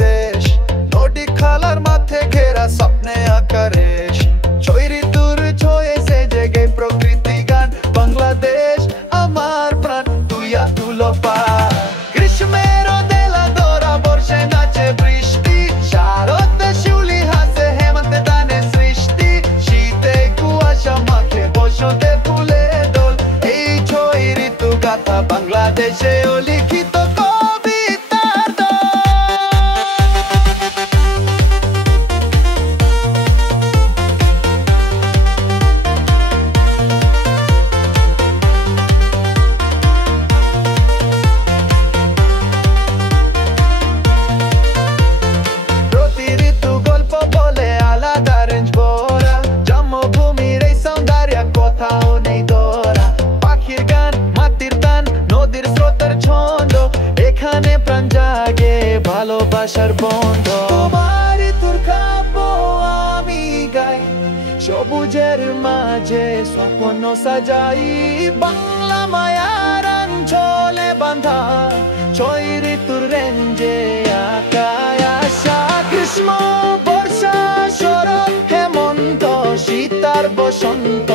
দেশ নদী খালার মাঠে ঘেরা স্বপ্নে আকারেশ ছয় ঋতুর ছয়েছে জেগে প্রকৃতি গান বাংলাদেশ আমার প্রাণ তুইয়া তুলো পার গ্রীষ্মের দেলা দরা বর্ষে নাচে বৃষ্টি শারদে শিউলি হাসে হেমন্তে দানে সৃষ্টি শীতে কুয়াশা মাখে বসন্তে ফুলে দোল এই ছয় ঋতু গাথা বাংলাদেশে লিখিত ভালোবাসার বন্ধ তোমার তোর কাব্য আমি গাই সবুজের মাঝে স্বপ্ন সাজাই বাংলা মায়ার অঞ্চলে বাঁধা ছয় ঋতুর রেঞ্জে আকায় আশা গ্রীষ্ম বর্ষা শরৎ হেমন্ত শীত আর বসন্ত